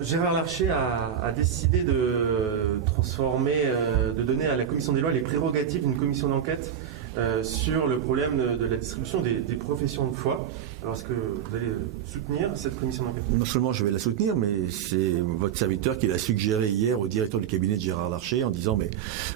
Gérard Larcher a décidé de transformer, de donner à la commission des lois les prérogatives d'une commission d'enquête sur le problème de la distribution des professions de foi. Alors, est-ce que vous allez soutenir cette commission d'enquête? Non seulement je vais la soutenir, mais c'est votre serviteur qui l'a suggéré hier au directeur du cabinet de Gérard Larcher en disant mais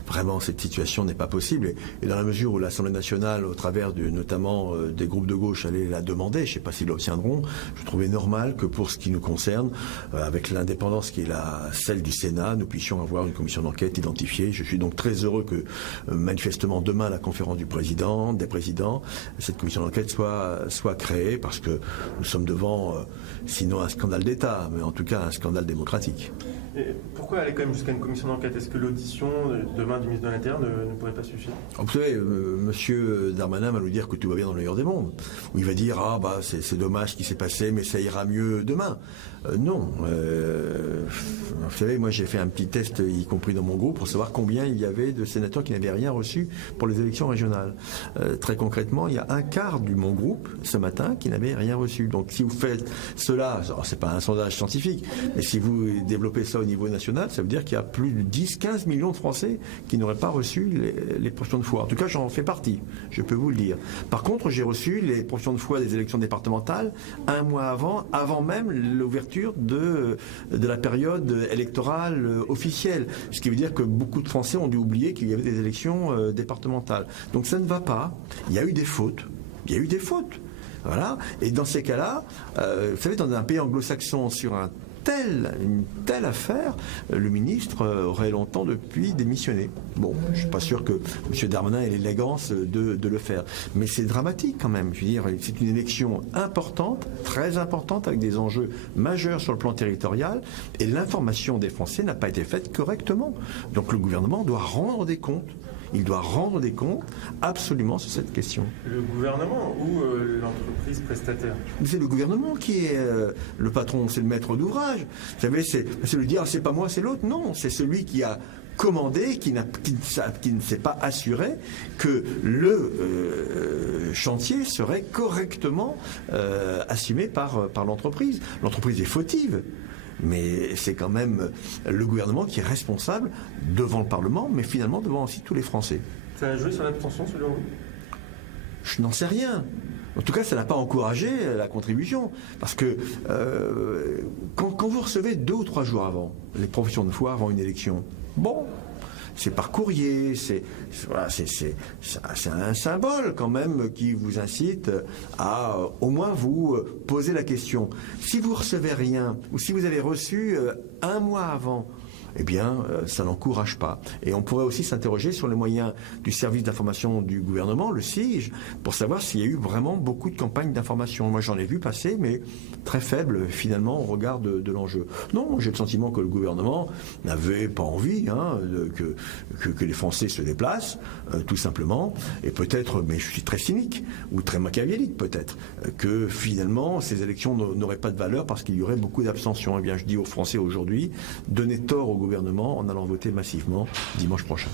vraiment cette situation n'est pas possible. Et dans la mesure où l'Assemblée nationale, au travers notamment des groupes de gauche, allait la demander, je ne sais pas s'ils l'obtiendront, je trouvais normal que pour ce qui nous concerne, avec l'indépendance qui est celle du Sénat, nous puissions avoir une commission d'enquête identifiée. Je suis donc très heureux que manifestement demain à la conférence des présidents, cette commission d'enquête soit créée, parce que nous sommes devant, sinon un scandale d'État, mais en tout cas un scandale démocratique. Et pourquoi aller quand même jusqu'à une commission d'enquête? Est-ce que l'audition demain du ministre de l'Intérieur ne pourrait pas suffire? Vous savez, monsieur Darmanin va nous dire que tout va bien dans le meilleur des mondes. Ou il va dire, c'est dommage ce qui s'est passé, mais ça ira mieux demain. Non. Vous savez, moi j'ai fait un petit test, y compris dans mon groupe, pour savoir combien il y avait de sénateurs qui n'avaient rien reçu pour les élections régionales. Très concrètement, il y a un quart de mon groupe, ce matin, qui n'avait rien reçu. Donc si vous faites cela, c'est pas un sondage scientifique, mais si vous développez ça au niveau national, ça veut dire qu'il y a plus de 10-15 millions de Français qui n'auraient pas reçu les professions de foi. En tout cas, j'en fais partie, je peux vous le dire. Par contre, j'ai reçu les professions de foi des élections départementales un mois avant même l'ouverture de la période électorale officielle. Ce qui veut dire que beaucoup de Français ont dû oublier qu'il y avait des élections départementales. Donc ça ne va pas. Il y a eu des fautes. Voilà. Et dans ces cas-là, vous savez, dans un pays anglo-saxon, sur une telle affaire, le ministre aurait longtemps depuis démissionné. Bon, je ne suis pas sûr que M. Darmanin ait l'élégance de le faire. Mais c'est dramatique quand même. Je veux dire, c'est une élection importante, très importante, avec des enjeux majeurs sur le plan territorial, et l'information des Français n'a pas été faite correctement. Donc le gouvernement doit rendre des comptes. Il doit rendre des comptes absolument sur cette question. Le gouvernement ou l'entreprise prestataire? C'est le gouvernement qui est le patron, c'est le maître d'ouvrage. Vous savez, c'est le dire, c'est pas moi, c'est l'autre. Non, c'est celui qui a commandé, qui ne s'est pas assuré que le chantier serait correctement assumé par l'entreprise. L'entreprise est fautive. Mais c'est quand même le gouvernement qui est responsable devant le Parlement, mais finalement devant aussi tous les Français. Ça a joué sur l'abstention, selon vous? Je n'en sais rien. En tout cas, ça n'a pas encouragé la contribution. Parce que quand vous recevez 2 ou 3 jours avant les professions de foi, avant une élection, bon, c'est par courrier, c'est un symbole quand même qui vous incite à au moins vous poser la question. Si vous recevez rien, ou si vous avez reçu un mois avant, eh bien, ça n'encourage pas. Et on pourrait aussi s'interroger sur les moyens du service d'information du gouvernement, le SIG, pour savoir s'il y a eu vraiment beaucoup de campagnes d'information. Moi, j'en ai vu passer, mais très faible, finalement, au regard de l'enjeu. Non, j'ai le sentiment que le gouvernement n'avait pas envie que les Français se déplacent, tout simplement. Et peut-être, mais je suis très cynique, ou très machiavélique peut-être, que finalement, ces élections n'auraient pas de valeur parce qu'il y aurait beaucoup d'abstention. Eh bien, je dis aux Français aujourd'hui, donnez tort au gouvernement en allant voter massivement dimanche prochain.